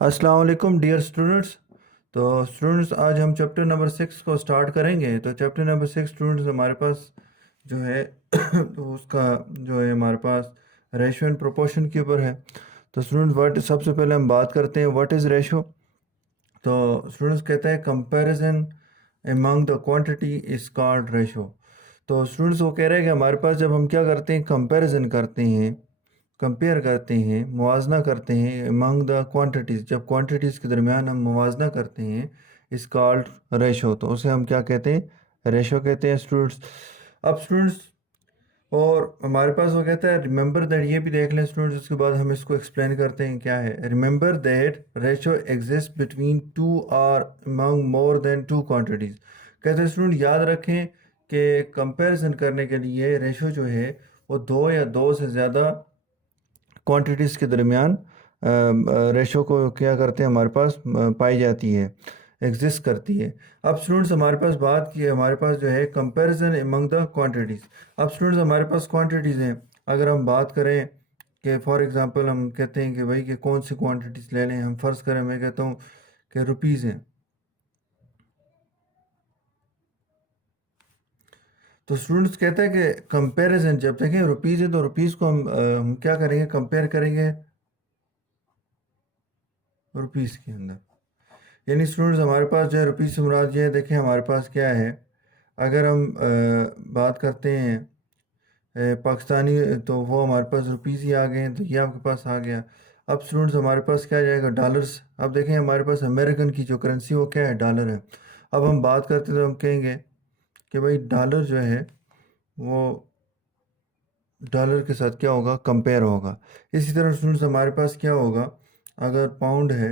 अस्सलाम वालेकुम dear students. तो स्टूडेंट्स आज हम चैप्टर नंबर 6 को स्टार्ट करेंगे। तो चैप्टर नंबर 6 स्टूडेंट्स हमारे पास जो है तो उसका जो है हमारे पास रेशो एंड प्रोपोर्शन के ऊपर है। तो स्टूडेंट्स व्हाट सबसे पहले हम बात करते हैं व्हाट इज़ रेशो। तो स्टूडेंट्स कहते हैं comparison among the quantity is called ratio. तो स्टूडेंट्स वो कह रहे हैं कि हमारे पास जब हम क्या करते हैं कंपैरिजन करते हैं, कंपेयर करते हैं, मुवाजना करते हैं अमंग द क्वांटिटीज़, जब क्वांटिटीज़ के दरमियान हम मुवाजना करते हैं इस कॉल्ड रेशो। तो उसे हम क्या कहते हैं, रेशो कहते हैं स्टूडेंट्स। अब स्टूडेंट्स और हमारे पास वो कहता है रिमेंबर दैट, ये भी देख लें स्टूडेंट्स, उसके बाद हम इसको एक्सप्लेन करते हैं क्या है। Remember that ratio exist between two और among more than two quantities. कहते हैं स्टूडेंट याद रखें कि कंपैरिजन करने के लिए रेशो जो है वो दो या दो से ज़्यादा क्वांटिटीज़ के दरमियान रेशो को क्या करते हैं हमारे पास पाई जाती है, एग्जिस्ट करती है। अब स्टूडेंट्स हमारे पास बात की है, हमारे पास जो है कंपैरिजन अमंग द क्वांटिटीज़। अब स्टूडेंट्स हमारे पास क्वांटिटीज़ हैं, अगर हम बात करें कि फॉर एग्जांपल हम कहते हैं कि भाई कि कौन सी क्वांटिटीज़ ले लें। हम फ़र्ज़ करें, मैं कहता हूँ कि रुपीज़ हैं। तो स्टूडेंट्स कहते हैं कि कंपैरिजन जब देखें रुपीज़ है तो रुपीज़ को हम क्या करेंगे, कंपेयर करेंगे रुपीज़ के अंदर। यानी स्टूडेंट्स हमारे पास जो है रुपीज़ से मुराद ये है, देखें हमारे पास क्या है। अगर हम बात करते हैं पाकिस्तानी, तो वो हमारे पास रुपीज़ ही आ गए हैं, तो ये आपके पास आ गया। अब स्टूडेंट्स हमारे पास क्या जाएगा, डॉलर्स। अब देखें हमारे पास अमेरिकन की जो करेंसी वो क्या है, डॉलर है। अब हम बात करते हैं तो हम कहेंगे कि भाई डॉलर जो है वो डॉलर के साथ क्या होगा, कंपेयर होगा। इसी तरह स्टूडेंट्स हमारे पास क्या होगा, अगर पाउंड है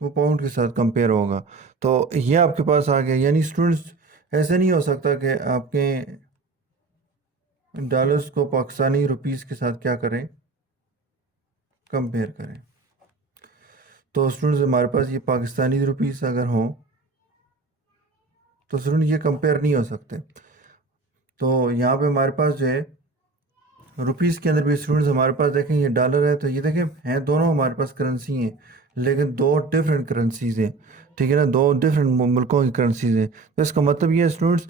वो पाउंड के साथ कंपेयर होगा। तो ये आपके पास आ गया। यानी स्टूडेंट्स ऐसे नहीं हो सकता कि आपके डॉलर्स को पाकिस्तानी रुपीस के साथ क्या करें, कंपेयर करें। तो स्टूडेंट्स हमारे पास ये पाकिस्तानी रुपीस अगर हों तो स्टूडेंट ये कंपेयर नहीं हो सकते। तो यहाँ पे हमारे पास जो है रुपीस के अंदर भी स्टूडेंट्स हमारे पास देखें ये डॉलर है, तो ये देखें हैं दोनों हमारे पास करेंसी हैं, लेकिन दो डिफरेंट करेंसीज हैं। ठीक है ना, दो डिफरेंट मुल्कों की करेंसीज हैं। तो इसका मतलब ये है स्टूडेंट्स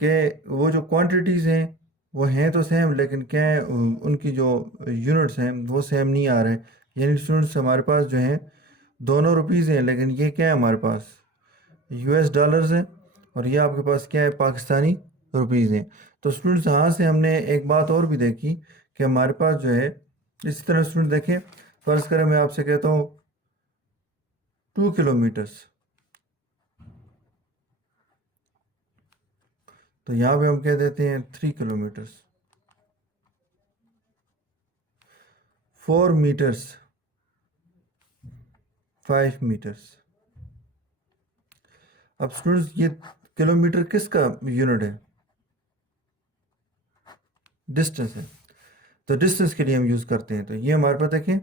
कि वो जो क्वांटिटीज़ हैं वो हैं तो सेम, लेकिन क्या है उनकी जो यूनिट्स हैं वो सेम नहीं आ रहे। यानी स्टूडेंट्स हमारे पास जो हैं दोनों रुपीज़ हैं, लेकिन ये क्या है हमारे पास यूएस डॉलर्स हैं, और ये आपके पास क्या है, पाकिस्तानी रुपीज़ हैं। तो स्टूडेंट्स यहाँ से हमने एक बात और भी देखी कि हमारे पास जो है इसी तरह स्टूडेंट देखें, फ़र्ज़ करें मैं आपसे कहता हूँ 2 किलोमीटर्स, तो यहाँ पे हम कह देते हैं 3 किलोमीटर्स। 4 metres, 5 metres. अब स्टूडेंट्स ये किलोमीटर किसका यूनिट है, डिस्टेंस है। तो डिस्टेंस के लिए हम यूज़ करते हैं। तो ये हमारे पास देखें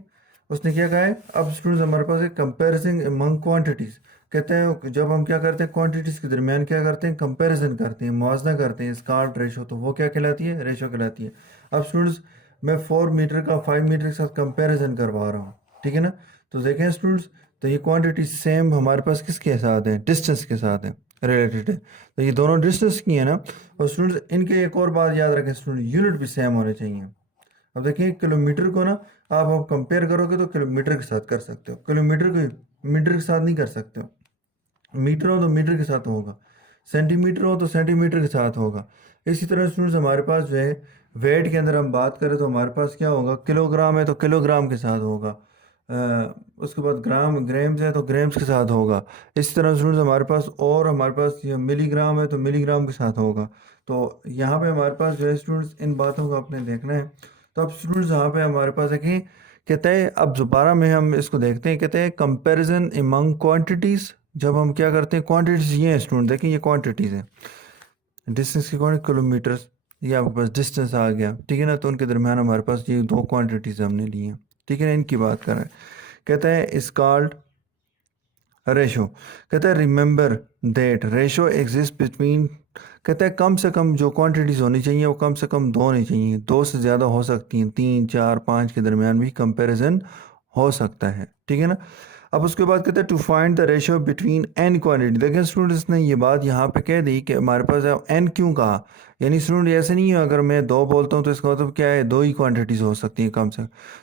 उसने क्या कहा है। अब स्टूडेंट्स हमारे पास है कंपैरिजन अमंग क्वांटिटीज़। कहते हैं जब हम क्या करते हैं क्वांटिटीज़ के दरमियान क्या करते हैं, कंपैरिजन करते हैं, मुवाजना करते हैं, स्कार्ड रेशो, तो वो क्या कहलाती है, रेशो कहलाती है। अब स्टूडेंट्स मैं 4 मीटर का 5 मीटर के साथ कंपैरिजन करवा रहा हूँ, ठीक है ना। तो देखें स्टूडेंट्स, तो ये क्वांटिटी सेम हमारे पास किसके साथ है, डिस्टेंस के साथ है, रिलेटेड है। तो ये दोनों डिस्टेंस की है ना। और स्टूडेंट्स इनके एक और बात याद रखें स्टूडेंट, यूनिट भी सेम होने चाहिए। अब देखिए किलोमीटर को ना आप कंपेयर करोगे तो किलोमीटर के साथ कर सकते हो, किलोमीटर को मीटर के साथ नहीं कर सकते हो। मीटर हो तो मीटर के साथ होगा, सेंटीमीटर हो तो सेंटीमीटर के साथ होगा। इसी तरह स्टूडेंट्स हमारे पास जो है वेट के अंदर हम बात करें तो हमारे पास क्या होगा, किलोग्राम है तो किलोग्राम के साथ होगा। उसके बाद ग्राम्स है तो ग्राम्स के साथ होगा। इसी तरह स्टूडेंट्स हमारे पास और हमारे पास ये मिलीग्राम है तो मिलीग्राम के साथ होगा। तो यहाँ पे हमारे पास जो है स्टूडेंट्स इन बातों को आपने देखना है। तो अब स्टूडेंट्स यहाँ पे हमारे पास है कि कहते हैं, अब दोबारा में हम इसको देखते हैं, कहते हैं कंपैरिजन अमंग क्वांटिटीज़। जब हम क्या करते हैं क्वांटिटीज़ ये हैं स्टूडेंट, देखें ये क्वांटिटीज़ हैं, डिस्टेंस की क्वांटिटी किलोमीटर्स, ये आपके पास डिस्टेंस आ गया, ठीक है ना। तो उनके दरमियान हमारे पास ये दो क्वांटिटीज़ हमने ली हैं, ठीक है ना, इनकी बात करें। कहता है इस कॉल्ड रेशो, कहता है remember that ratio exist between, कहता है कम से कम जो क्वांटिटीज़ होनी चाहिए वो कम से कम दो होनी चाहिए, दो से ज़्यादा हो सकती हैं, तीन चार पाँच के दरमियान भी कंपैरिजन हो सकता है, ठीक है ना। अब उसके बाद कहते हैं to find the ratio between n quantity. देखिए स्टूडेंट्स ने ये बात यहाँ पे कह दी कि हमारे पास एन क्यों कहा, यानी स्टूडेंट ऐसे नहीं है अगर मैं दो बोलता हूँ तो इसका मतलब क्या है, दो ही क्वांटिटीज़ हो सकती हैं कम से,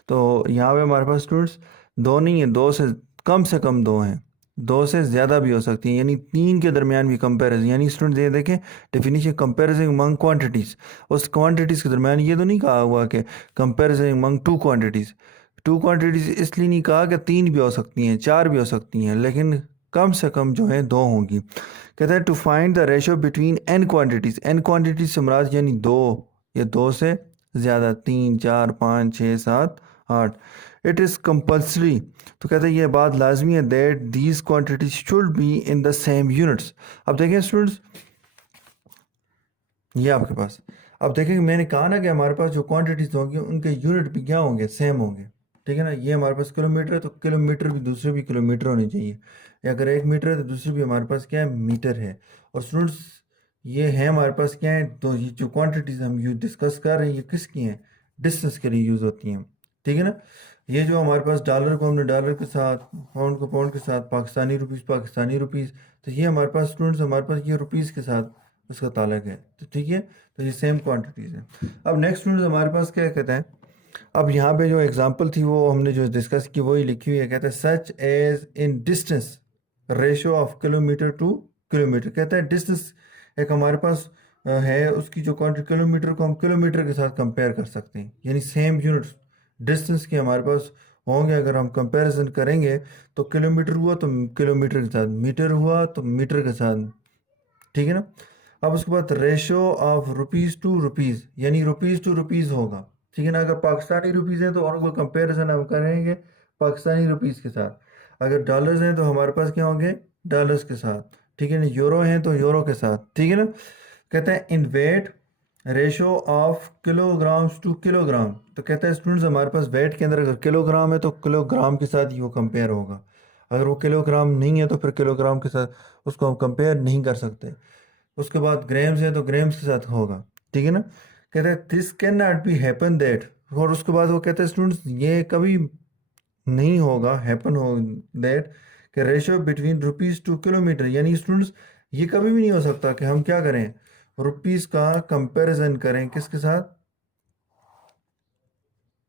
तो यहाँ पे हमारे पास स्टूडेंट्स दो नहीं है, दो से कम दो हैं, दो से ज़्यादा भी हो सकती हैं, यानी तीन के दरमियान भी कंपैरिजन, यानी स्टूडेंट ये देखें डेफिनेशन कंपैरिजन अमंग क्वांटिटीज़, उस क्वांटिटीज़ के दरमियान ये तो नहीं कहा हुआ कि comparison among two quantities, two quantities इसलिए नहीं कहा कि तीन भी हो सकती हैं चार भी हो सकती हैं, लेकिन कम से कम जो है दो होंगी। कहता है to find the ratio between n quantities, n quantities से मुराद यानी दो या दो से ज़्यादा, तीन चार पाँच छः सात आठ, इट इज़ कंपल्सरी, तो कहते हैं ये बात लाजमी है that these quantities should be in the same units. अब देखें स्टूडेंट्स, ये आपके पास, अब देखें मैंने कहा ना कि हमारे पास जो क्वांटिटीज होंगी उनके यूनिट भी क्या होंगे, सेम होंगे, ठीक है ना। ये हमारे पास किलोमीटर है तो किलोमीटर भी दूसरे भी किलोमीटर होने चाहिए, या अगर एक मीटर है तो दूसरी भी हमारे पास क्या है, मीटर है। और स्टूडेंट्स ये है हमारे पास क्या है, तो ये जो क्वांटिटीज हम यूज डिस्कस कर रहे हैं ये किसकी हैं, डिस्टेंस के लिए यूज़ होती हैं, ठीक है ना। ये जो हमारे पास डॉलर को हमने डॉलर के साथ, पाउंड को पाउंड के साथ, पाकिस्तानी रुपीज़, तो ये हमारे पास स्टूडेंट्स हमारे पास ये रुपीज़ के साथ उसका ताल्लुक है, तो ठीक है, तो ये सेम क्वांटिटीज़ है। अब नेक्स्ट स्टूडेंट्स हमारे पास क्या कहते हैं, अब यहाँ पे जो एग्जांपल थी वो हमने जो डिस्कस की वही लिखी हुई है, कहते हैं such as in distance ratio of kilometre to kilometre, कहता है डिस्टेंस एक हमारे पास है, उसकी जो क्वांटिटी किलोमीटर को हम किलोमीटर के साथ कंपेयर कर सकते हैं, यानी सेम यूनिट्स डिस्टेंस के हमारे पास होंगे, अगर हम कंपैरिजन करेंगे तो किलोमीटर हुआ तो किलोमीटर के साथ, मीटर हुआ तो मीटर के साथ, ठीक है ना। अब उसके बाद ratio of rupees to rupees, यानी रुपीज़ टू रुपीज़ होगा, ठीक है ना। अगर पाकिस्तानी रुपीज़ हैं तो उनको कंपैरिजन हम करेंगे पाकिस्तानी रुपीज़ के साथ, अगर डॉलर्स हैं तो हमारे पास क्या होंगे, डॉलर्स के साथ, ठीक है ना। यूरो हैं तो यूरो के साथ, ठीक है ना। कहते हैं in weight ratio of kilograms to kilogram, तो कहता है स्टूडेंट्स हमारे पास वेट के अंदर अगर किलोग्राम है तो किलोग्राम के साथ ही वो कंपेयर होगा, अगर वो किलोग्राम नहीं है तो फिर किलोग्राम के साथ उसको हम कंपेयर नहीं कर सकते। उसके बाद ग्राम्स है तो ग्राम्स के साथ होगा, ठीक है ना। कहते हैं this can not be happen that, और उसके बाद वो कहते हैं स्टूडेंट्स ये कभी नहीं होगा हैपन हो दैट कि ratio between rupees two kilometre, यानी स्टूडेंट्स ये कभी भी नहीं हो सकता कि हम क्या करें, रुपीज़ का कंपैरिजन करें किसके साथ,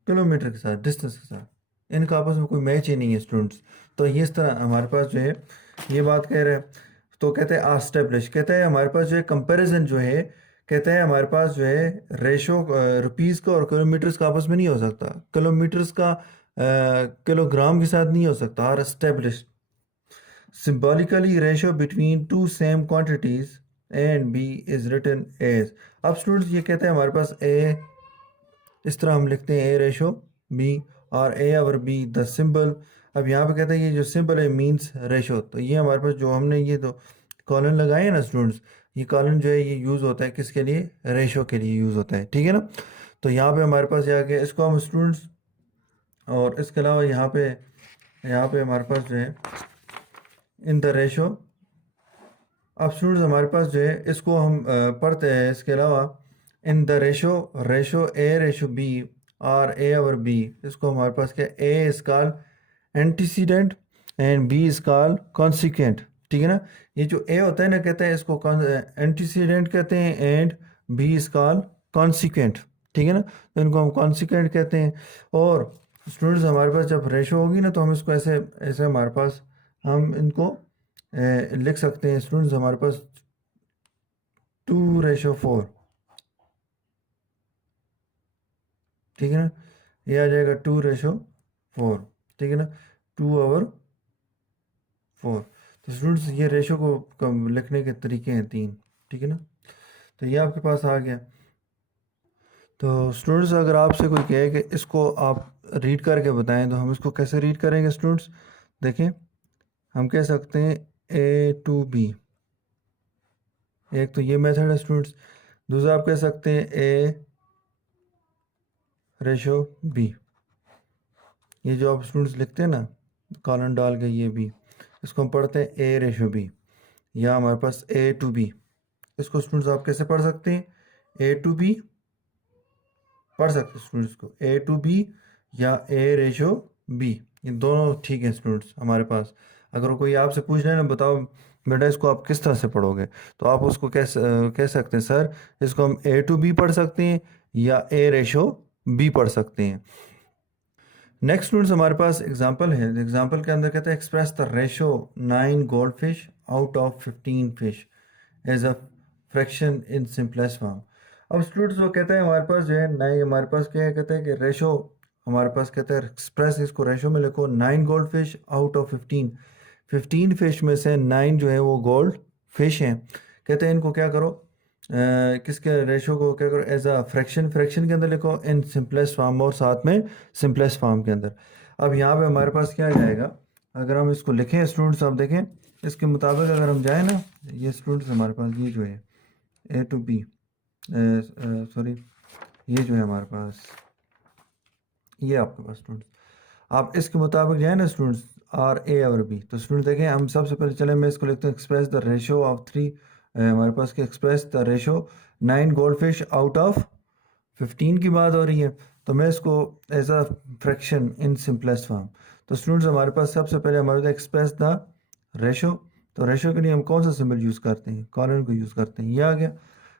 किलोमीटर के साथ, डिस्टेंस के साथ, इनका आपस में कोई मैच ही नहीं है स्टूडेंट्स। तो ये इस तरह हमारे पास जो है ये बात कह रहे हैं, तो कहते हैं आस्टेब्लिश, कहते हैं हमारे पास जो है कंपैरिजन जो है, कहते हैं हमारे पास जो है रेशो रुपीज़ का और किलोमीटर्स का आपस में नहीं हो सकता, किलोमीटर्स का किलोग्राम के साथ नहीं हो सकता, are establish symbolically ratio between two same quantities and B is written as. अब स्टूडेंट्स ये कहते हैं हमारे पास ए, इस तरह हम लिखते हैं ए रेशो बी, और ए और बी द सिंबल। अब यहाँ पे कहते हैं ये जो सिंबल है मींस रेशो, तो ये हमारे पास जो हमने ये तो कॉलन लगाए हैं ना स्टूडेंट्स, ये कॉलन जो है ये यूज़ होता है किसके लिए, रेशो के लिए यूज़ होता है, ठीक है ना। तो यहाँ पे हमारे पास जाके इसको हम स्टूडेंट्स, और इसके अलावा यहाँ पे हमारे पास जो है इन द रेशो, अब स्टूडेंट्स हमारे पास जो है इसको हम पढ़ते हैं, इसके अलावा in the ratio, ratio A ratio B, और ए और बी, इसको हमारे पास क्या, A is called antecedent and B is called consequent, ठीक है ना। ये जो ए होता है ना, कहते हैं इसको एंटीसीडेंट कहते हैं and B is called consequent, ठीक है ना, तो इनको हम कॉन्सिक्वेंट कहते हैं। और स्टूडेंट्स हमारे पास जब रेशो होगी ना तो हम इसको ऐसे ऐसे हमारे पास हम इनको लिख सकते हैं स्टूडेंट्स, हमारे पास 2:4, ठीक है ना, ये आ जाएगा 2:4, ठीक है ना, 2/4। तो स्टूडेंट्स ये रेशो को कम लिखने के तरीके हैं तीन, ठीक है ना, तो ये आपके पास आ गया। तो स्टूडेंट्स अगर आपसे कोई कहे कि इसको आप रीड करके बताएं तो हम इसको कैसे रीड करेंगे स्टूडेंट्स, देखें हम कह सकते हैं A to B, एक तो ये मेथड है स्टूडेंट्स, दूसरा आप कह सकते हैं A/B, ये जो आप स्टूडेंट्स लिखते हैं ना कॉलन डाल के ये भी, इसको हम पढ़ते हैं A/B, या हमारे पास A/B। इसको स्टूडेंट्स आप कैसे पढ़ सकते हैं? A/B पढ़ सकते हैं स्टूडेंट्स को, A/B या A/B, ये दोनों ठीक है स्टूडेंट्स हमारे पास। अगर कोई आपसे पूछ रहे हैं ना, बताओ बेटा इसको आप किस तरह से पढ़ोगे, तो आप उसको कह सकते हैं सर इसको हम A/B पढ़ सकते हैं या A/B पढ़ सकते हैं। नेक्स्ट स्टूडेंट्स हमारे पास एग्जांपल है। एग्जांपल के अंदर कहते हैं express the ratio 9 gold fish out of 15 fish as a fraction in simplest form. अब स्टूडेंट्स वो कहते हैं हमारे पास जो है 9, हमारे पास क्या है, कहते हैं कि रेशो हमारे पास कहते हैं एक्सप्रेस इसको रेशो में लिखो 9 gold fish out of 15 fish में से 9 जो है वो गोल्ड फिश हैं। कहते हैं इनको क्या करो, किसके रेशो को क्या करो एज अ फ्रैक्शन के अंदर लिखो इन सिंपलेस्ट फॉर्म, और साथ में सिंपलेस्ट फॉर्म के अंदर। अब यहाँ पे हमारे पास क्या जाएगा, अगर हम इसको लिखें स्टूडेंट्स, आप देखें इसके मुताबिक अगर हम जाएँ ना, ये स्टूडेंट्स हमारे पास ये जो है A/B, सॉरी ये जो है हमारे पास, ये आपके पास स्टूडेंट्स, आप इसके मुताबिक जाए ना स्टूडेंट्स R/A/B, तो स्टूडेंट देखें हम सबसे पहले चले मैं इसको लिखता हूँ एक्सप्रेस द रेशो ऑफ 3, हमारे पास कि express the ratio 9 gold fish out of 15 की बात हो रही है, तो मैं इसको as a fraction in simplest form. तो स्टूडेंट्स हमारे पास सबसे पहले हमारे पास एक्सप्रेस द रेशो, तो रेशो के लिए हम कौन सा सिंबल यूज़ करते हैं, कॉलन को यूज़ करते हैं, ये आ गया।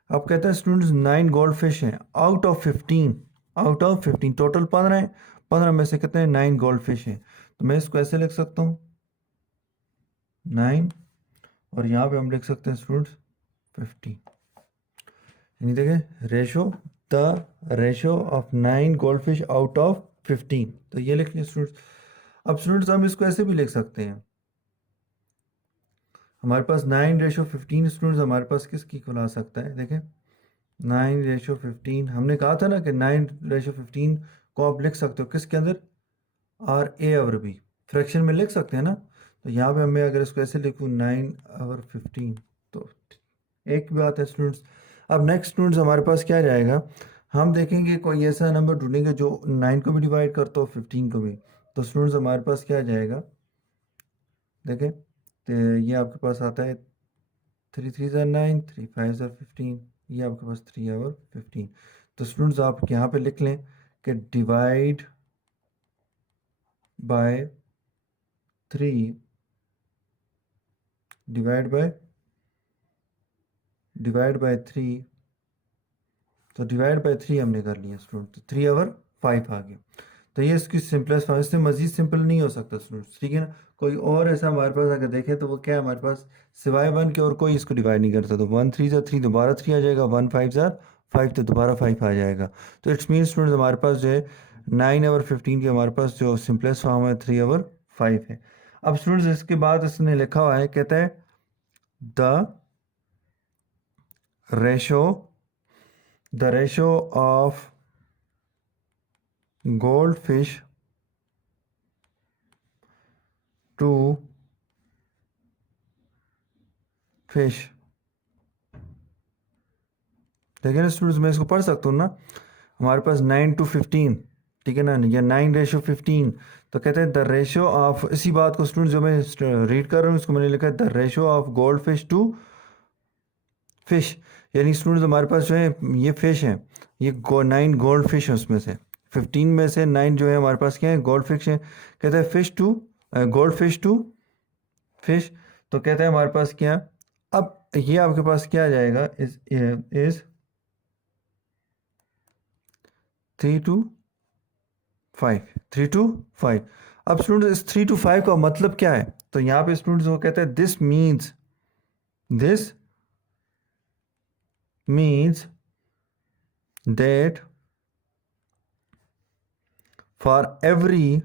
अब कहते हैं स्टूडेंट्स 9 गोल्ड फिश हैं आउट ऑफ 15 टोटल 15 है, 15 में से कितने 9 गोल्ड फिश हैं, तो मैं इसको ऐसे लिख सकता हूँ 9, और यहाँ पे हम लिख सकते हैं स्टूडेंट्स 15, यानी देखें the ratio of 9 gold fish out of 15, तो ये लिख लें स्टूडेंट्स। अब स्टूडेंट्स हम इसको ऐसे भी लिख सकते हैं, हमारे पास 9/15 स्टूडेंट्स हमारे पास किसकी इक्वल आ सकता है, देखें 9/15, हमने कहा था ना कि 9/15 को आप लिख सकते हो किसके अंदर, R/A/B फ्रैक्शन में लिख सकते हैं ना। तो यहाँ पे मैं अगर इसको ऐसे लिखूँ 9/15, तो एक बात है स्टूडेंट्स। अब नेक्स्ट स्टूडेंट्स हमारे पास क्या जाएगा, हम देखेंगे कोई ऐसा नंबर ढूंढेंगे जो 9 को भी डिवाइड करता हो 15 को भी, तो स्टूडेंट्स हमारे पास क्या जाएगा, देखें तो ये आपके पास आता है 3 3 9, 3 5 15, ये आपके पास 3/15। तो स्टूडेंट्स आप यहाँ पे लिख लें कि डिवाइड बाय 3, डिवाइड बाय 3, तो डिवाइड बाय 3 हमने कर लिया स्टूडेंट, तो 3/5 आ गया। तो ये इसकी सिंपलेस्ट फॉर्म, इससे मज़ीद सिंपल नहीं हो सकता स्टूडेंट्स, ठीक है ना। कोई और ऐसा हमारे पास अगर देखें तो वो क्या है हमारे पास, सिवाय 1 के और कोई इसको डिवाइड नहीं करता, तो 1 3 3 दोबारा 3 आ जाएगा, 1 5 5, तो दोबारा 5 आ जाएगा। तो इट्स मीन स्टूडेंट्स हमारे पास जो है 9/15 के हमारे पास जो सिंपलेस्ट फॉर्म है 3/5 है। अब स्टूडेंट्स इसके बाद इसने लिखा हुआ है, कहता है the ratio of goldfish to fish, देखिए ना स्टूडेंट्स मैं इसको पढ़ सकता हूँ ना, हमारे पास 9/15, ठीक है ना, या 9/15, तो कहते हैं द रेशो ऑफ, इसी बात को स्टूडेंट्स जो मैं रीड कर रहा हूँ इसको मैंने लिखा है the ratio of gold fish to fish, यानी स्टूडेंट्स हमारे पास जो है ये फिश है, ये 9 गोल्ड फिश है, उसमें से 15 में से 9 जो है हमारे पास क्या है, गोल्ड फिश है। कहते हैं गोल्ड फिश टू फिश, तो कहते हैं हमारे पास क्या, अब ये आपके पास क्या आ जाएगा, इज 3 to 5। अब स्टूडेंट इस 3 to 5 का मतलब क्या है, तो यहाँ पे स्टूडेंट्स वो कहते हैं this means that for every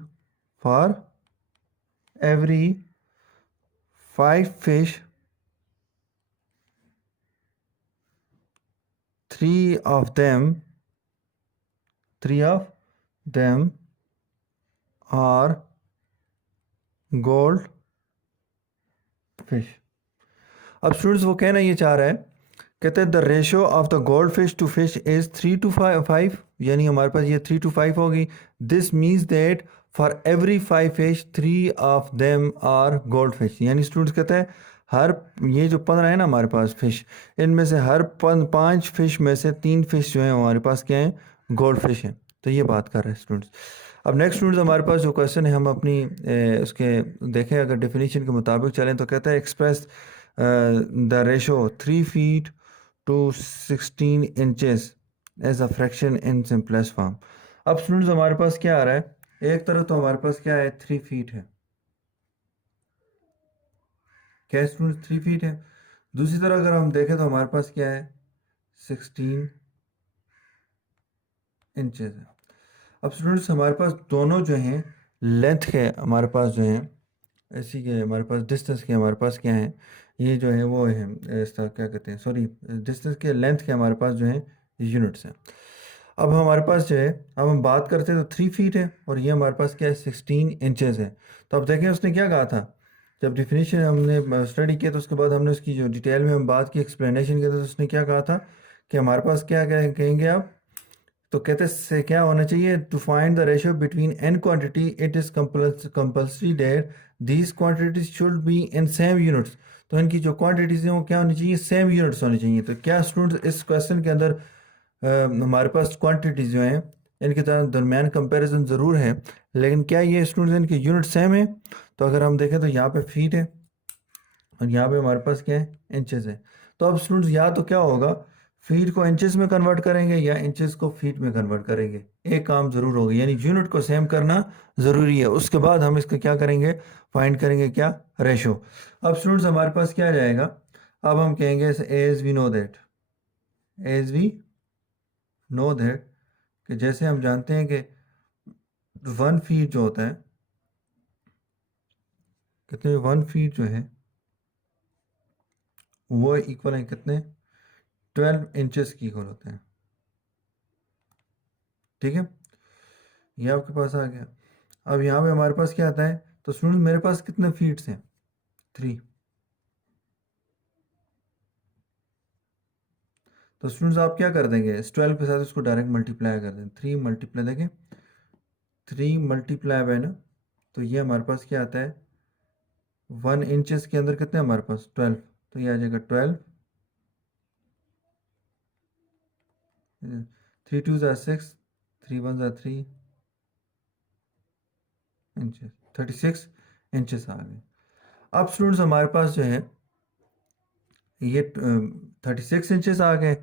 5 fish 3 of them are gold fish। अब स्टूडेंट्स वो कहना ये चाह रहा है, कहते हैं the ratio of the gold fish to fish is 3 to 5, यानी हमारे पास ये 3 to 5 होगी। This means that for every 5 fish 3 of them are gold fish. यानी स्टूडेंट्स कहते हैं हर, ये जो 15 है ना हमारे पास फिश, इनमें से हर 5 फिश में से 3 फिश जो है हमारे पास क्या है, गोल्ड फिश हैं। तो ये बात कर रहे हैं स्टूडेंट्स। अब नेक्स्ट स्टूडेंट्स हमारे पास जो क्वेश्चन है, हम अपनी उसके देखें, अगर डेफिनेशन के मुताबिक चलें तो कहता है express the ratio 3 feet to 16 inches as a fraction in simplest form. अब स्टूडेंट्स हमारे पास क्या आ रहा है, एक तरफ तो हमारे पास क्या है, 3 फीट है, क्या स्टूडेंट्स 3 फीट है। दूसरी तरफ अगर हम देखें तो हमारे पास क्या है, 16 इंचेस है। अब स्टूडेंट्स हमारे पास दोनों जो हैं लेंथ के हमारे पास जो हैं, इसी के हमारे पास डिस्टेंस के हमारे पास क्या है, ये जो है वो है इसका क्या कहते हैं, सॉरी डिस्टेंस के लेंथ के हमारे पास जो है यूनिट्स हैं। अब हमारे पास जो है, अब हम बात करते हैं तो 3 फीट है और ये हमारे पास क्या है, 16 इंचेस है। तो अब देखें उसने क्या कहा था, जब डिफिनीशन हमने स्टडी किया तो उसके बाद हमने उसकी जो डिटेल में हम बात की, एक्सप्लेनेशन किया, तो उसने क्या कहा था कि हमारे पास क्या कहेंगे आप, तो कहते से क्या होना चाहिए, to find the ratio between n quantity it is compulsory that these quantities should be in same units. तो इनकी जो क्वांटिटीज हैं वो क्या होनी चाहिए, सेम यूनिट्स होनी चाहिए। तो क्या स्टूडेंट्स इस क्वेश्चन के अंदर हमारे पास क्वांटिटीज जो हैं इनके दरमियान कंपैरिजन ज़रूर है, लेकिन क्या ये स्टूडेंट्स इनके यूनिट सेम है। तो अगर हम देखें तो यहाँ पे फीट है और यहाँ पे हमारे पास क्या है, इंचेस है। तो अब स्टूडेंट्स या तो क्या होगा, फीट को इंचेस में कन्वर्ट करेंगे या इंचेस को फीट में कन्वर्ट करेंगे, एक काम ज़रूर होगा, यानी यूनिट को सेम करना ज़रूरी है। उसके बाद हम इसका क्या करेंगे, फाइंड करेंगे क्या, रेशो। अब स्टूडेंट्स हमारे पास क्या आ जाएगा, अब हम कहेंगे as we know that, as we know that, कि जैसे हम जानते हैं कि 1 फीट जो होता है, कितने 1 फीट जो है वो इक्वल है कितने, 12 इंचेस की इक्वल होते हैं। ठीक है, ये आपके पास आ गया। अब यहाँ पे हमारे पास क्या आता है, तो स्टूडेंट मेरे पास कितने फीट्स हैं, 3। तो स्टूडेंट्स आप क्या कर देंगे, इस 12 के साथ इसको डायरेक्ट मल्टीप्लाई कर दें, 3 मल्टीप्लाई, देखें 3 मल्टीप्लाई है ना, तो ये हमारे पास क्या आता है, 1 इंचेस के अंदर कितने हमारे पास 12, तो ये आ जाएगा 12, 3 2 6, 3 1 3 इंचेस, 36 इंचेस आ गए। अब स्टूडेंट्स हमारे पास जो है ये 36 इंचेस आ गए।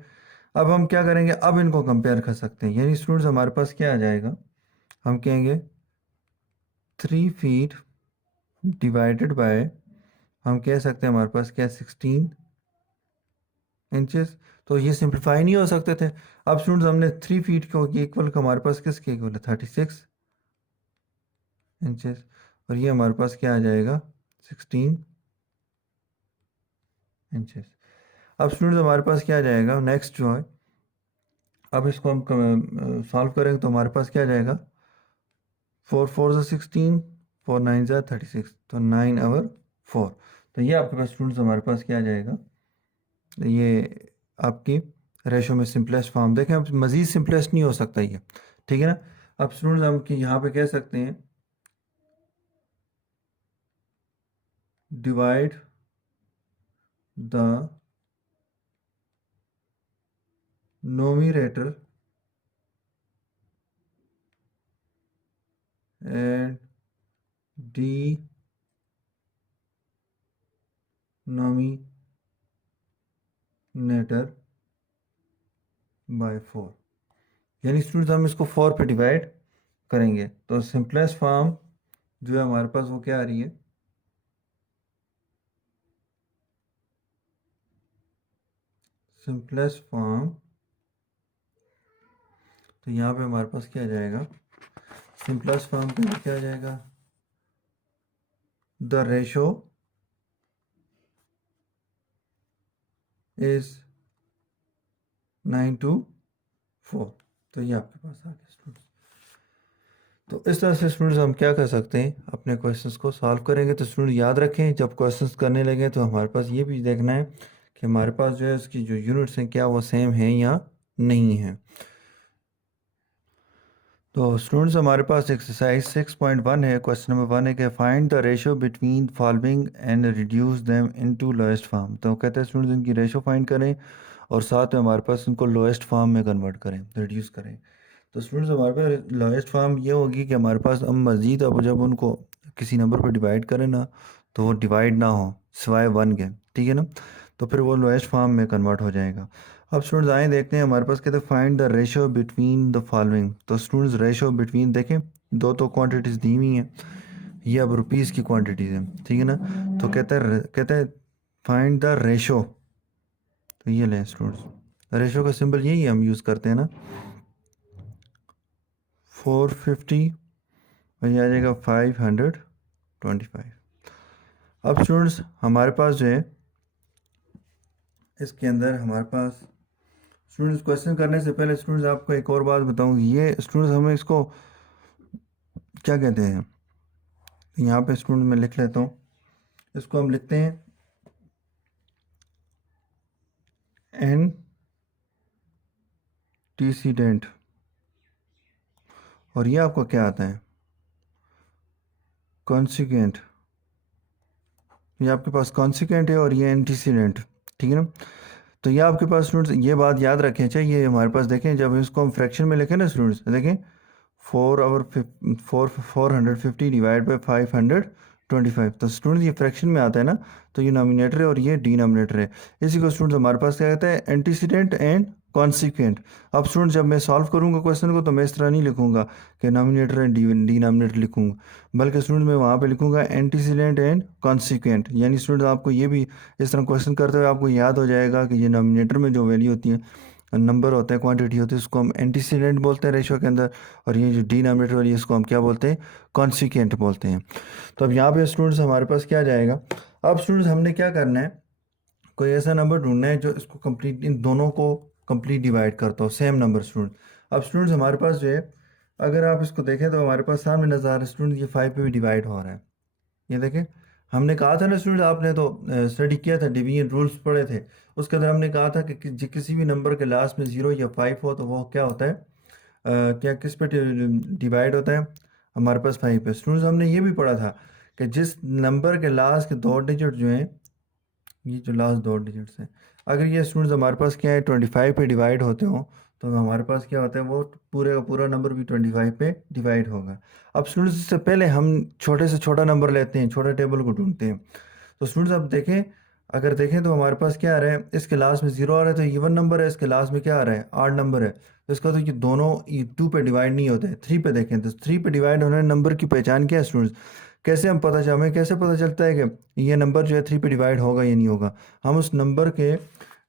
अब हम क्या करेंगे, अब इनको कंपेयर कर सकते हैं, यानी स्टूडेंट्स हमारे पास क्या आ जाएगा, हम कहेंगे 3 फीट डिवाइडेड बाय, हम कह सकते हैं हमारे पास क्या 16 इंचेस। तो ये सिंप्लीफाई नहीं हो सकते थे। अब स्टूडेंट्स हमने 3 फीट को इक्वल का हमारे पास किसके इक्वल है, 36 इंचेस, और ये हमारे पास क्या आ जाएगा, 16 इंचेस। अब स्टूडेंट्स हमारे पास क्या आ जाएगा, नेक्स्ट जो है, अब इसको हम सॉल्व करेंगे तो हमारे पास क्या आ जाएगा, 4 4 16, 4 9 36, तो 9 और 4। तो ये आपके पास स्टूडेंट्स हमारे पास क्या आ जाएगा, ये आपकी रेशो में सिंपलेस्ट फॉर्म। देखें अब मज़ीद सिंपलेस्ट नहीं हो सकता ये, ठीक है ना। अब स्टूडेंट्स हम कि यहाँ पे कह सकते हैं divide the nominator and denominator by 4। यानी स्टूडेंट्स हम इसको 4 पे डिवाइड करेंगे तो सिंपलेस्ट फॉर्म जो है हमारे पास वो क्या आ रही है, सिंपलेस्ट फॉर्म, तो यहाँ पे हमारे पास क्या आ जाएगा, सिंपलेस्ट फॉर्म के लिए क्या आ जाएगा, द रेशो इज 9:4। तो ये आपके पास आ गया स्टूडेंट्स। तो इस तरह से स्टूडेंट्स हम क्या कर सकते हैं, अपने क्वेश्चंस को सॉल्व करेंगे। तो स्टूडेंट याद रखें जब क्वेश्चंस करने लगे तो हमारे पास ये भी देखना है कि हमारे पास जो है उसकी जो यूनिट्स हैं क्या वो सेम हैं या नहीं हैं। तो स्टूडेंट्स हमारे पास एक्सरसाइज 6.1 है। क्वेश्चन नंबर 1 है कि find the ratio between following and reduce them into lowest form. तो कहते हैं स्टूडेंट्स इनकी रेशो फाइंड करें और साथ में हमारे पास इनको लोएस्ट फॉर्म में कन्वर्ट करें, रिड्यूस करें। तो स्टूडेंट्स हमारे पास लोएस्ट फॉर्म ये होगी कि हमारे पास अब मज़ीद अब जब उनको किसी नंबर पर डिवाइड करें ना तो वो डिवाइड ना हो सिवाय 1 के, ठीक है ना। तो फिर वो लोएस्ट फॉर्म में कन्वर्ट हो जाएगा। अब स्टूडेंट्स आए देखते हैं हमारे पास कहते हैं find the ratio between the following. तो स्टूडेंट्स रेशो बिटवीन देखें, दो तो क्वांटिटीज़ दी हुई हैं, ये अब रुपीज़ की क्वांटिटीज़ हैं, ठीक है ना। तो कहते हैं फाइंड द रेशो। तो ये लें स्टूडेंट्स, रेशो का सिंबल यही हम यूज़ करते हैं ना, 450 और ये आ जाएगा 525। अब स्टूडेंट्स हमारे पास जो है इसके अंदर हमारे पास स्टूडेंट्स क्वेश्चन करने से पहले स्टूडेंट्स आपको एक और बात बताऊँ। ये स्टूडेंट्स हमें इसको क्या कहते हैं, यहाँ पे स्टूडेंट मैं लिख लेता हूँ, इसको हम लिखते हैं एंटीसीडेंट और ये आपको क्या आता है, कॉन्सिक्वेंट। ये आपके पास कॉन्सिक्वेंट है और ये एंटीसीडेंट, ठीक है ना। तो ये आपके पास स्टूडेंट्स ये बात याद रखें चाहिए, हमारे पास देखें जब इसको हम फ्रैक्शन में लिखें ना स्टूडेंट्स, देखें 450 डिवाइड बाई 525। तो स्टूडेंट्स ये फ्रैक्शन में आता है ना, तो ये नॉमिनेटर है और ये डिनोमिनेटर है। इसी को स्टूडेंट्स हमारे पास क्या कहता है, एंटीसीडेंट एंड कॉन्सिक्वेंट। अब स्टूडेंट्स जब मैं सॉल्व करूंगा क्वेश्चन को तो मैं इस तरह नहीं लिखूंगा कि नॉमिनेटर एंड डिनोमिनेटर लिखूंगा, बल्कि स्टूडेंट मैं वहाँ पे लिखूंगा एंटीसीडेंट एंड कॉन्सिक्वेंट। यानी स्टूडेंट आपको ये भी इस तरह क्वेश्चन करते हुए आपको याद हो जाएगा कि ये नॉमिनेटर में जो वैल्यू होती है, नंबर होता है, क्वांटिटी होती है, उसको हम एंटीसीडेंट बोलते हैं रेशो के अंदर, और ये जो डिनोमिनेटर वाली है इसको हम क्या बोलते हैं, कॉन्सिक्वेंट बोलते हैं। तो अब यहाँ पे स्टूडेंट्स हमारे पास क्या जाएगा, अब स्टूडेंट्स हमने क्या करना है, कोई ऐसा नंबर ढूंढना है जो इसको कंप्लीट, इन दोनों को कंप्लीट डिवाइड करता हो, सेम नंबर स्टूडेंट। अब स्टूडेंट्स हमारे पास जो है, अगर आप इसको देखें तो हमारे पास सामने नज़र आ रहा है स्टूडेंट, ये 5 पे भी डिवाइड हो रहा है। ये देखें, हमने कहा था ना स्टूडेंट, आपने तो स्टडी किया था, डिवीजन रूल्स पढ़े थे, उसके अंदर हमने कहा था कि किसी भी नंबर के लास्ट में 0 या 5 हो तो वो क्या होता है, क्या किस पे डिवाइड होता है, हमारे पास 5 पे। स्टूडेंट्स हमने ये भी पढ़ा था कि जिस नंबर के लास्ट के 2 डिजिट जो हैं, ये जो लास्ट 2 डिजिट्स हैं, अगर ये स्टूडेंट्स हमारे पास क्या है 25 पे डिवाइड होते हो तो हमारे पास क्या होता है, वो पूरे का पूरा नंबर भी 25 पे डिवाइड होगा। अब स्टूडेंट्स इससे पहले हम छोटे से छोटा नंबर लेते हैं, छोटा टेबल को ढूंढते हैं। तो स्टूडेंट्स अब देखें, अगर देखें तो हमारे पास क्या आ रहा है, इसके लास्ट में 0 आ रहा है तो इवन नंबर है, इसके लास्ट में क्या आ रहा है, आड नंबर है, तो इसका तो ये दोनों 2 पे डिवाइड नहीं होते, 3 पे देखें तो 3 पे डिवाइड होने नंबर की पहचान क्या है स्टूडेंट्स, कैसे हम हमें कैसे पता चलता है कि ये नंबर जो है 3 पे डिवाइड होगा या नहीं होगा। हम उस नंबर के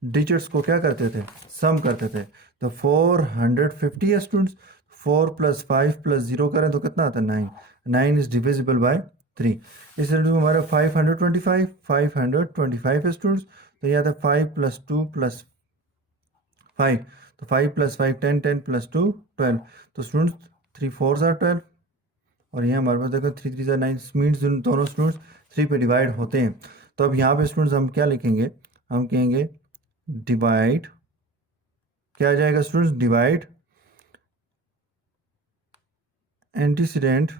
डिजिट्स को क्या करते थे, सम करते थे। तो 450 है स्टूडेंट्स, 4 + 5 + 0 करें तो कितना आता है, 9। 9 इज डिविजिबल बाय 3। इस हमारा 525 है स्टूडेंट्स, तो ये आता है 5 + 2 + 5, तो 5 + 5 10, 10 + 2 12। तो स्टूडेंट्स 3 4 are 12 और ये हमारे पास देखो 3 3 are 9, मीन्स दोनों स्टूडेंट्स 3 पे डिवाइड होते हैं। तो अब यहाँ पे स्टूडेंट्स हम क्या लिखेंगे, हम कहेंगे डिवाइड, क्या आ जाएगा students, divide antecedent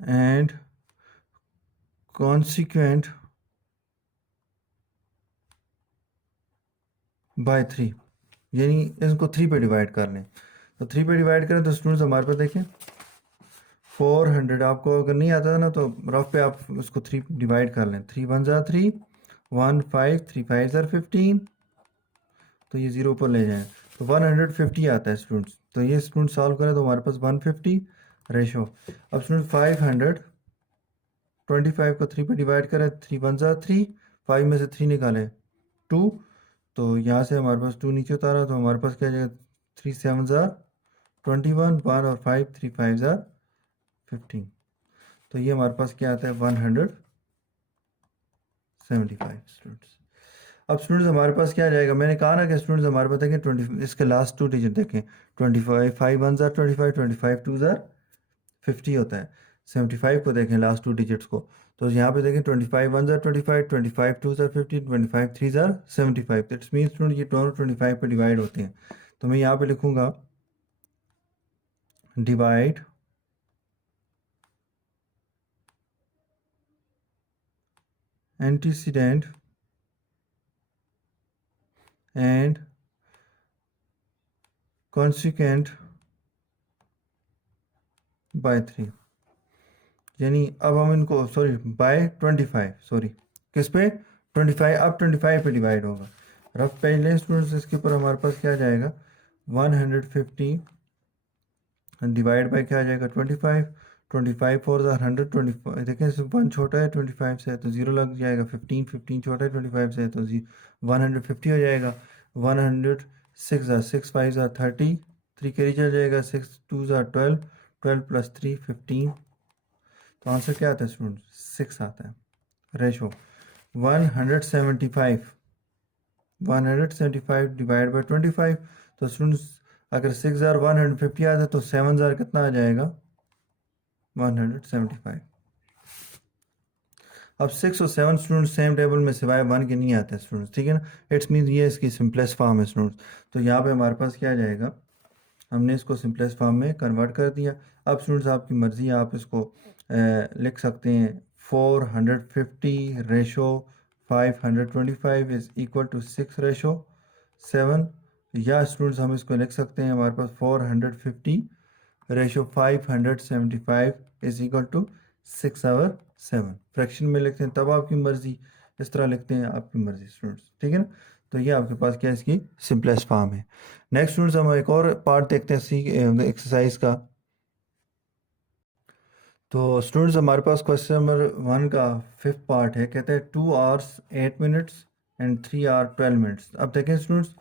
and consequent by 3, यानी इसको 3 पे डिवाइड कर लें। तो 3 पे डिवाइड करें तो स्टूडेंट्स हमारे पास देखें 400, आपको अगर नहीं आता ना तो रफ पे आप उसको 3 डिवाइड कर लें, 3 1 ज़ा 3, 1 5, 3 5 ज़ा 15, तो ये 0 पर ले जाएं तो 150 आता है स्टूडेंट्स। तो ये स्टूडेंट सॉल्व करें तो हमारे पास 150 रेशो। अब स्टूडेंट 525 को 3 पे डिवाइड करें, 3 1 ज़ा 3, 5 में से 3 निकालें 2, तो यहाँ से हमारे पास 2 नीचे उतारा तो हमारे पास क्या जाएगा, 3 7 ज़ा 21, 1 और 5, 3 5 ज़ा 15। तो ये हमारे पास क्या आता है, 175 स्टूडेंट्स। अब स्टूडेंट्स हमारे पास क्या आ जाएगा, मैंने कहा ना कि स्टूडेंट्स हमारे पास देखें 20, इसके लास्ट 2 डिजिट देखें, 25 5 1 ज़ा 25, 25 2 ज़ा 50 होता है। 75 को देखें, लास्ट 2 डिजिट्स को, तो यहाँ पे देखें 25 1 ज़ार 25, 25 2 ज़ार 50, 25 3 ज़ार 75। दैट्स मीन्स स्टूडेंट ये दोनों 25 पे डिवाइड होते हैं। तो मैं यहाँ पे लिखूँगा divide antecedent and consequent by 3, यानी अब हम इनको सॉरी बाय 25, सॉरी किस पे 25, अब 25 पे डिवाइड होगा। रफ पहले स्टूडेंट्स इसके ऊपर हमारे पास क्या आ जाएगा 150 डिवाइड बाय क्या आ जाएगा 25, 25 4 ज़ार 100, 25 देखें 1 छोटा है 25 से तो 0 लग जाएगा, 15 15 छोटा है 25 से तो 150 हो जाएगा, 100 6 ज़ार 6 5 ज़ार 30, 3 कैरी चल जाएगा, 6 2 ज़ार 12, 12 प्लस 3 15। तो आंसर क्या आता है स्टूडेंट 6 आता है। रेशो 175 डिवाइड बाई 25, तो स्टूडेंट्स अगर 6 ज़ार 150 आता है तो 7 ज़ार कितना आ जाएगा 175। अब 6 और 7 स्टूडेंट्स सेम टेबल में सिवाय 1 के नहीं आते स्टूडेंट्स, ठीक है ना। इट्स मीन ये इसकी सिंपलेस्ट फॉर्म है स्टूडेंट्स। तो यहाँ पे हमारे पास क्या आ जाएगा, हमने इसको सिंपलेस्ट फॉर्म में कन्वर्ट कर दिया। अब स्टूडेंट्स आपकी मर्ज़ी, आप इसको लिख सकते हैं 450 ratio 525 is equal to 6 ratio 7, या स्टूडेंट्स हम इसको लिख सकते हैं हमारे पास 450 ratio 575 is equal to 6/7। Fraction में लिखते हैं तब आपकी मर्ज़ी, इस तरह लिखते हैं आपकी मर्ज़ी स्टूडेंट्स, ठीक है ना। तो ये आपके पास क्या है, इसकी सिंपलेस्ट फॉर्म है। नेक्स्ट स्टूडेंट्स हम एक और पार्ट देखते हैं सी एक्सरसाइज का। तो स्टूडेंट्स हमारे पास क्वेश्चन नंबर 1 का 5th पार्ट है, कहते हैं 2 hours 8 minutes and 3 hour 12 minutes। अब देखें स्टूडेंट्स,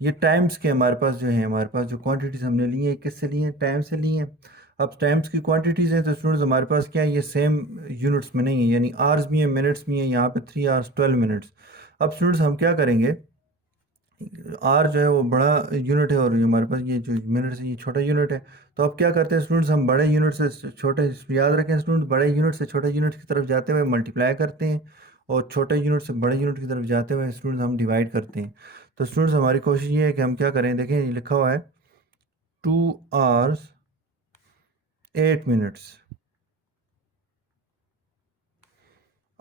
ये टाइम्स के हमारे पास जो है, हमारे पास जो क्वांटिटीज़ हमने ली हैं किससे ली हैं, टाइम से ली हैं। अब टाइम्स की क्वांटिटीज़ हैं तो स्टूडेंट्स हमारे पास क्या है, ये सेम यूनिट्स में नहीं है, यानी आवर्स भी हैं मिनट्स भी हैं, यहाँ पे 3 hours 12 minutes। अब स्टूडेंट्स हम क्या करेंगे, आर जो है वो बड़ा यूनिट है और ये हमारे पास ये जो मिनट है ये छोटा यूनिट है। तो अब क्या करते हैं स्टूडेंट्स, हम बड़े यूनिट से छोटे, याद रखें स्टूडेंट्स, बड़े यूनिट से छोटे यूनिट की तरफ जाते हुए मल्टीप्लाई करते हैं और छोटे यूनिट से बड़े यूनिट की तरफ जाते हुए स्टूडेंट्स हम डिवाइड करते हैं। तो स्टूडेंट्स हमारी कोशिश ये है कि हम क्या करें, देखें ये लिखा हुआ है 2 hours 8 minutes।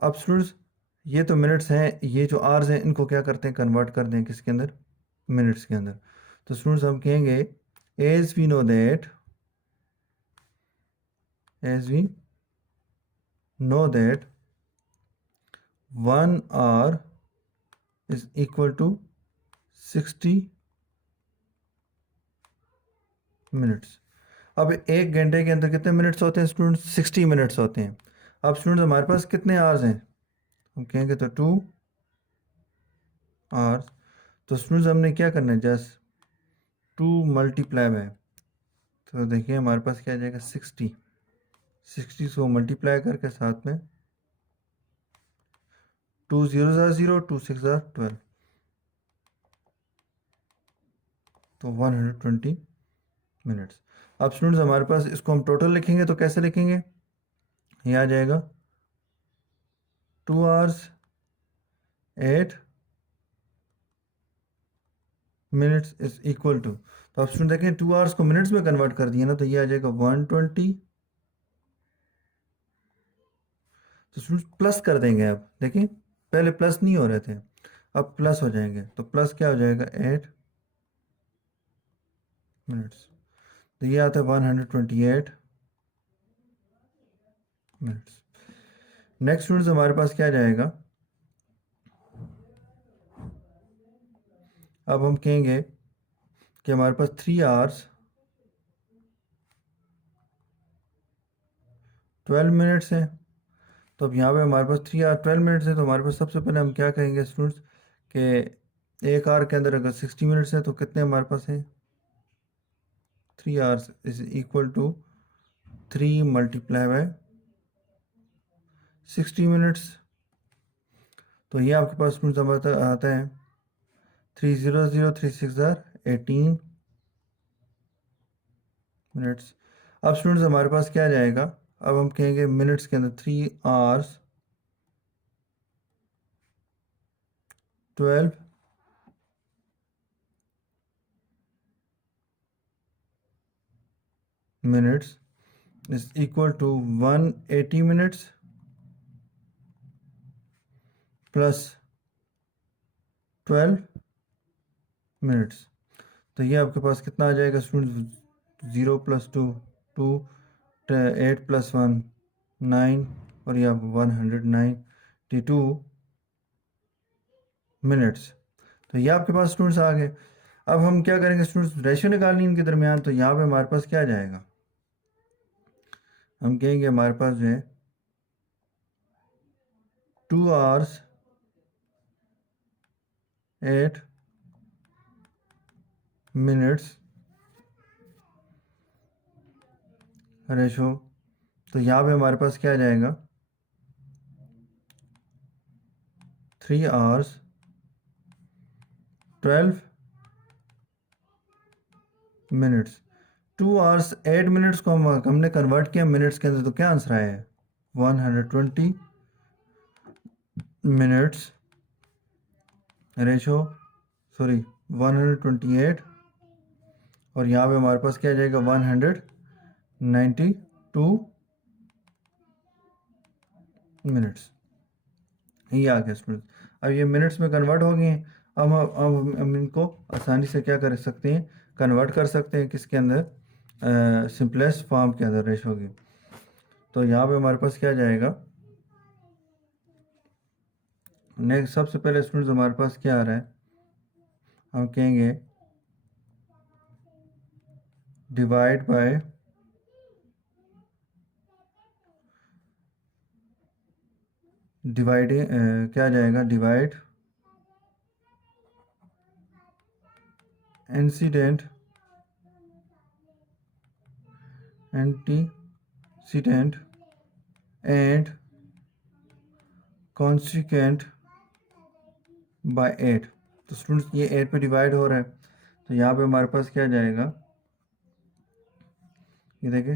अब स्टूडेंट्स ये तो मिनट्स हैं, ये जो आवर्स हैं इनको क्या करते हैं, कन्वर्ट कर दें किसके अंदर, मिनट्स के अंदर। तो स्टूडेंट्स हम कहेंगे as we know that, as we know that 1 hour is equal to 60 minutes। अब एक घंटे के अंदर कितने मिनट्स होते हैं स्टूडेंट्स, 60 मिनट्स होते हैं। अब स्टूडेंट्स हमारे पास कितने आवर्स हैं, हम कहेंगे तो 2 आवर्स। तो स्टूडेंट्स हमने क्या करना है, जस्ट 2 मल्टीप्लाई बाय, तो देखिए हमारे पास क्या आ जाएगा 60 को मल्टीप्लाई करके साथ में 2 0 ज़ार 0, 2 6 ज़ार 12, तो 120 मिनट्स। अब स्टूडेंट्स हमारे पास इसको हम टोटल लिखेंगे तो कैसे लिखेंगे, ये आ जाएगा 2 hours 8 minutes is equal to, तो आप स्टूडेंट देखें 2 hours को मिनट्स में कन्वर्ट कर दिया ना, तो ये आ जाएगा 120। तो स्टूडेंट प्लस कर देंगे, अब देखिए पहले प्लस नहीं हो रहे थे, अब प्लस हो जाएंगे, तो प्लस क्या हो जाएगा 8 मिनट्स, तो ये आता है 128 मिनट्स। नेक्स्ट स्टूडेंट्स हमारे पास क्या जाएगा, अब हम कहेंगे कि हमारे पास 3 hours 12 मिनट्स हैं। तो अब यहाँ पे हमारे पास 3 hour 12 मिनट्स है, तो हमारे पास सबसे पहले हम क्या कहेंगे स्टूडेंट्स कि एक आवर के अंदर अगर 60 मिनट्स है तो कितने हमारे पास हैं, 3 hours is equal to 3 multiply by 60 minutes. तो ये आपके पास स्टूडेंट्स हमारा आता है 300 3 6 ज़ार 18 मिनट्स। अब स्टूडेंट्स हमारे पास क्या आ जाएगा, अब हम कहेंगे मिनट्स के अंदर 3 hours 12 minutes is equal to 180 minutes plus 12 minutes। तो ये आपके पास कितना आ जाएगा स्टूडेंट? 0 + 2 2 8 + 1 9 और ये आप 192 मिनट्स। तो ये आपके पास स्टूडेंट्स आ गए। अब हम क्या करेंगे स्टूडेंट्स? रेशियो निकालनी इनके दरमियान। तो यहाँ पे हमारे पास क्या जाएगा? हम कहेंगे हमारे पास जो है 2 hours 8 minutes रेशो। तो यहाँ पे हमारे पास क्या जाएगा? 3 hours 12 minutes। 2 hours 8 minutes को हमने कन्वर्ट किया मिनट्स के अंदर, तो क्या आंसर आया है? 120 मिनट्स रेशो, सॉरी 128। और यहाँ पे हमारे पास क्या जाएगा? 192 मिनट्स। ये आ गया स्टूडेंट। अब ये मिनट्स में कन्वर्ट हो गए हैं। अब हम इनको आसानी से क्या कर सकते हैं? कन्वर्ट कर सकते हैं किसके अंदर? सिंपलेस्ट फॉर्म के अंदर रेशो की। तो यहाँ पे हमारे पास क्या जाएगा? नेक्स्ट सबसे पहले स्टूडेंट्स हमारे पास क्या आ रहा है? हम कहेंगे डिवाइड बाय डिवाइडिंग, क्या जाएगा? Divide antecedent and consequent by 8। तो स्टूडेंट्स ये 8 पे डिवाइड हो रहा है, तो यहाँ पे हमारे पास क्या जाएगा? ये देखें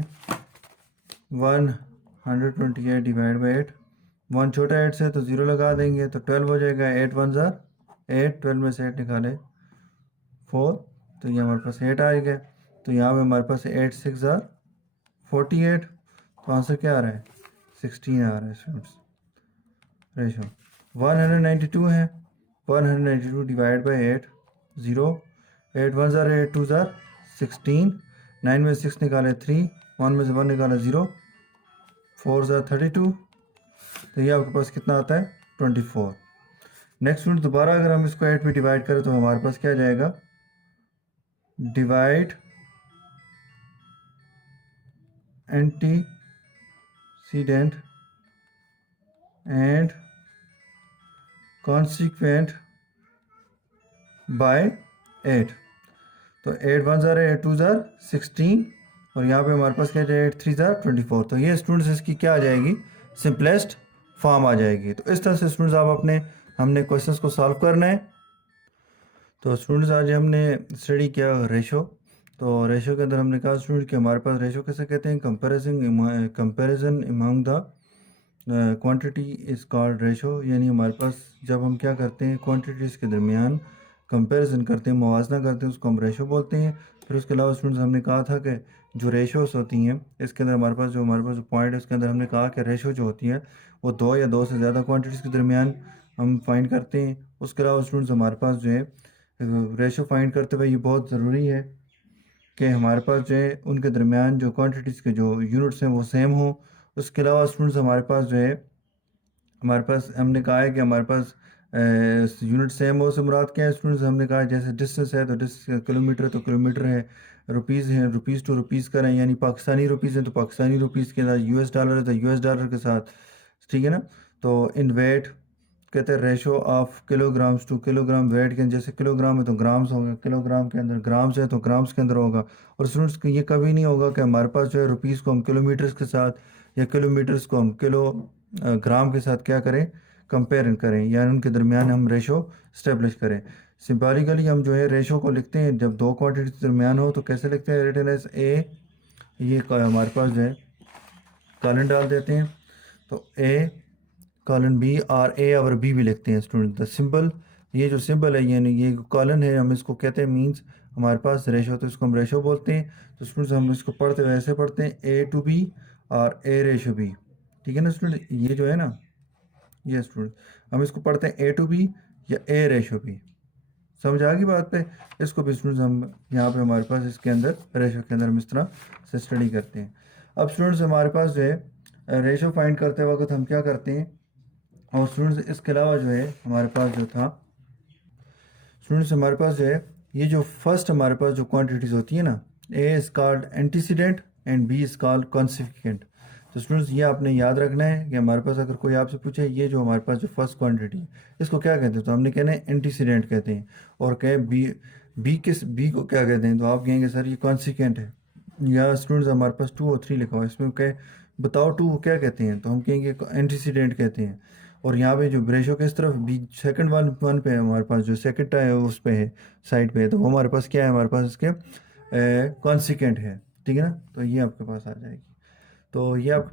128 डिवाइड बाई 8। 1 छोटा 8 से तो 0 लगा देंगे तो 12 हो जाएगा। 8 1 ज़ार 8, 12 में से 8 निकाले 4, तो ये हमारे पास 8 आ गया। तो यहाँ पे हमारे पास 8 6 ज़ार 48। तो आंसर क्या आ रहा है? 16 आ रहा है स्टूडेंट्स। रेशो 192 है। 192 डिवाइड बाई 8 0। 8 1 ज़ार 8 2 ज़ार 16। 9 में 6 निकाले 3, 1 में से 1 निकाला 0, 4 ज़ार 32। तो ये आपके पास कितना आता है? 24। नेक्स्ट मिनट दोबारा अगर हम इसको 8 में डिवाइड करें तो हमारे पास क्या जाएगा? Divide antecedent and consequent by 8। तो 8 1 ज़ार 8 2 ज़ार 16 और यहाँ पे हमारे पास क्या जाएगा? 8 3 ज़ार 24। तो ये स्टूडेंट्स इसकी क्या आ जाएगी? सिंपलेस्ट फॉर्म आ जाएगी। तो इस तरह से स्टूडेंट्स आप हमने क्वेश्चंस को सॉल्व करना है। तो स्टूडेंट्स आज हमने स्टडी किया रेशो। तो रेशो के अंदर हमने कहा स्टूडेंट कि हमारे पास रेशो कैसे कहते हैं? Comparison among the quantity is called ratio. यानी हमारे पास जब हम क्या करते हैं क्वांटिटीज़ के दरमियान कंपैरिजन करते हैं, मुवाजना करते हैं, उसको हम रेशो बोलते हैं। फिर उसके अलावा स्टूडेंट्स हमने कहा था कि जो रेशोस होती हैं इसके अंदर हमारे पास जो पॉइंट है उसके अंदर हमने कहा कि रेशो जो होती है वो 2 या 2 से ज़्यादा क्वांटिटीज़ के दरमियान हम फाइंड करते हैं। उसके अलावा स्टूडेंट्स हमारे पास जो है रेशो फाइंड करते हुए ये बहुत ज़रूरी है कि हमारे पास जो है उनके दरमियान जो क्वांटिटीज़ के जो यूनिट्स हैं वो सेम हो। उसके अलावा स्टूडेंट्स हमारे पास जो है हमारे पास हमने कहा है कि हमारे पास यूनिट सेम हो से मुराद क्या है स्टूडेंट्स? हमने कहा जैसे डिस्टेंस है तो डिस्टेंस किलोमीटर तो किलोमीटर है, रुपीज़ हैं रुपीज़ टू रुपीज़ करें, यानी पाकिस्तानी रुपीज़ हैं तो पाकिस्तानी रुपीज़ के साथ, यूएस डॉलर है तो यूएस डॉलर के साथ, ठीक है ना। तो इन वेट कहते हैं ratio of kilograms to kilogram. Weight के जैसे किलोग्राम है तो ग्राम्स होगा, किलोग्राम के अंदर ग्राम्स है तो ग्राम्स के अंदर होगा। और स्टूडेंट्स ये कभी नहीं होगा कि हमारे पास जो है रुपीज़ को हम किलोमीटर्स के साथ या किलोमीटर्स को हम ग्राम के साथ क्या करें? कंपेयर करें, यानी उनके दरमियान हम रेशो स्टेब्लिश करें। सिंबॉलिकली हम जो है रेशो को लिखते हैं जब 2 क्वांटिटी दरमियान हो तो कैसे लिखते हैं? रिटन एज ए, ये हमारे पास जो है कॉलन डाल देते हैं, तो ए कॉलन बी और ए और बी भी लिखते हैं स्टूडेंट। द सिंबल, ये जो सिंबल है यानी ये कॉलन है, हम इसको कहते हैं मींस हमारे पास रेशो, तो इसको हम रेशो बोलते हैं। तो स्टूडेंट्स हम इसको पढ़ते हुए ऐसे पढ़ते हैं ए टू बी और ए रेशो बी, ठीक है ना स्टूडेंट। ये जो है ना, ये स्टूडेंट हम इसको पढ़ते हैं ए टू बी या ए रेशो बी। समझ आ गई बात पे। इसको भी स्टूडेंट्स हम यहाँ पे हमारे पास इसके अंदर रेशो के अंदर हम इस तरह से स्टडी करते हैं। अब स्टूडेंट्स हमारे पास जो है रेशो फाइंड करते वक्त हम क्या करते हैं, और स्टूडेंट्स इसके अलावा जो है हमारे पास जो था स्टूडेंट्स हमारे पास जो है ये जो फर्स्ट हमारे पास जो क्वांटिटीज़ होती है ना, A is called antecedent and B is called consequent. तो स्टूडेंट्स ये आपने याद रखना है कि हमारे पास अगर कोई आपसे पूछे ये जो हमारे पास जो फर्स्ट क्वांटिटी है इसको क्या कहते हैं, तो हमने कहना है एंटीसीडेंट कहते हैं। और कहें बी को क्या कहते हैं, तो आप कहेंगे सर ये कॉन्सिक्वेंट है। या स्टूडेंट्स हमारे पास 2 और 3 लिखा हुआ है, इसमें कहे बताओ 2 को क्या कहते हैं, तो हम कहेंगे एंटीसीडेंट कहते हैं। और यहाँ पे जो रेशो किस तरफ बी सेकंड वन पे है, हमारे पास जो सेकंड है उस पे है साइड पे है, तो वो हमारे पास क्या है, हमारे पास इसके कॉन्सिक्वेंट है, ठीक है ना। तो ये आपके पास आ जाएगी। तो ये आप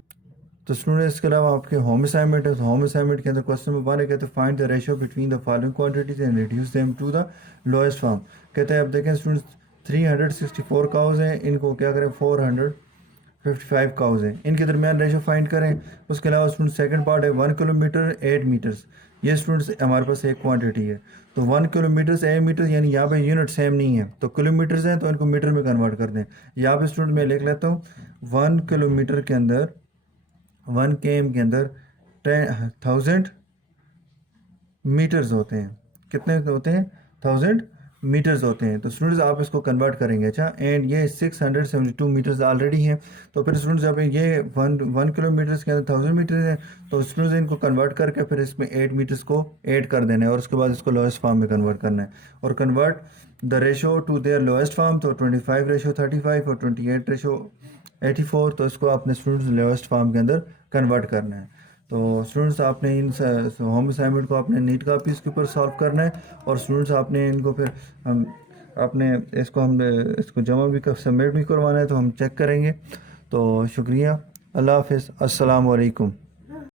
तो स्टूडेंट इसके अलावा आपके होम असाइनमेंट है, तो होम असाइनमेंट के अंदर क्वेश्चन नंबर 1 है, कहते हैं find the ratio between the following quantities and reduce them to the lowest form. कहते हैं अब देखें स्टूडेंट्स 364 काउज हैं, इनको क्या करें 455 काउज हैं, इनके दरमियान रेशो फाइंड करें। उसके अलावा स्टूडेंट सेकंड पार्ट है 1 किलोमीटर 8 मीटर्स। ये स्टूडेंट्स हमारे पास एक क्वांटिटी है, तो 1 किलोमीटर 8 मीटर यानी यहाँ पे यूनिट सेम नहीं है, तो किलोमीटर्स हैं तो इनको मीटर में कन्वर्ट कर दें। यहाँ पे स्टूडेंट मैं लिख लेता हूँ 1 किलोमीटर के अंदर 1 km के अंदर 1000 मीटर्स होते हैं। कितने होते हैं, 1000 मीटर्स होते हैं। तो स्टूडेंट्स आप इसको कन्वर्ट करेंगे, अच्छा, एंड ये 672 मीटर्स ऑलरेडी हैं। तो फिर स्टूडेंट्स जब ये 1 किलोमीटर्स के अंदर 1000 मीटर है, तो स्टूडेंट्स इनको कन्वर्ट करके फिर इसमें 8 मीटर्स को ऐड कर देना है और उसके बाद इसको लोएस्ट फॉर्म में कन्वर्ट करना है और convert the ratio to their lowest form. तो 25 रेशो 35 और 28 रेशो 84, तो इसको आपने स्टूडेंट्स लोएस्ट फॉर्म के अंदर कन्वर्ट करना है। तो स्टूडेंट्स आपने इन होम असाइनमेंट को आपने नीट कॉपीज के ऊपर सॉल्व करना है और स्टूडेंट्स आपने इनको फिर हम इसको जमा भी सबमिट भी करवाना है, तो हम चेक करेंगे। तो शुक्रिया, अल्लाह हाफिज़, अस्सलाम वालेकुम।